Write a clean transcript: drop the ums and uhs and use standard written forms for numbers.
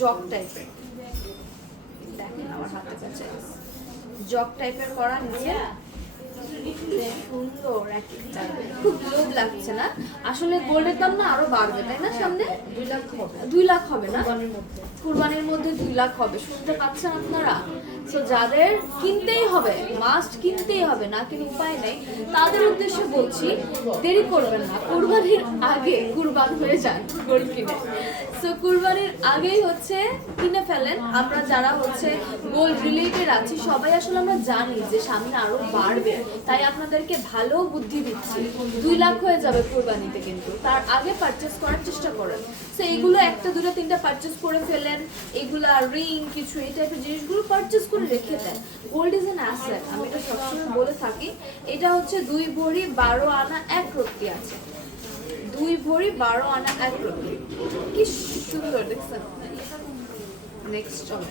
Jug টাইপের, দেখেন আমার হাতের কাছে জগ টাইপের করা নিচে সুন্দর একটা, খুব লোভ লাগছে না আসলে। গোল্ডের দাম না আরো বাড়বে তাই না সামনে? 2 লাখ হবে না কুরবানির মধ্যে 2 লাখ হবে, শুনতে পাচ্ছেন আপনারা? সো যাদের কিনতেই হবে, মাস্ট কিনতেই হবে, না কিনে উপায় নেই, তাদের উদ্দেশ্যে বলছি দেরি করবেন না, কুরবানির আগে কুরবান হয়ে যান গোল্ড কিনে। সো কুরবানির আগেই হচ্ছে কিনে ফেলেন। আমরা যারা হচ্ছে গোল্ড রিলেটেড আছি সবাই আসলে আমরা জানি যে সামনে আরো বাড়বে, তাই আপনাদেরকে ভালো বুদ্ধি দিচ্ছি। 2 লাখ হয়ে যাবে কুরবানিতে, কিন্তু তার আগে পারচেস করার চেষ্টা করেন। সো এগুলো 1টা 2টা 3টা পারচেস করে ফেলেন, এগুলা রিং কিছু এই টাইপের জিনিসগুলো পারচেস করে রেখে দেন। গোল্ড ইজ অ্যান অ্যাসেট, আমি এটা সবসময় বলে থাকি। এটা হচ্ছে 2 ভরি 12 আনা 1 রত্তি আছে, 2 ভরি 12 আনা 1 রত্তি, কি সুন্দর দেখছেন। নেক্সট চলে।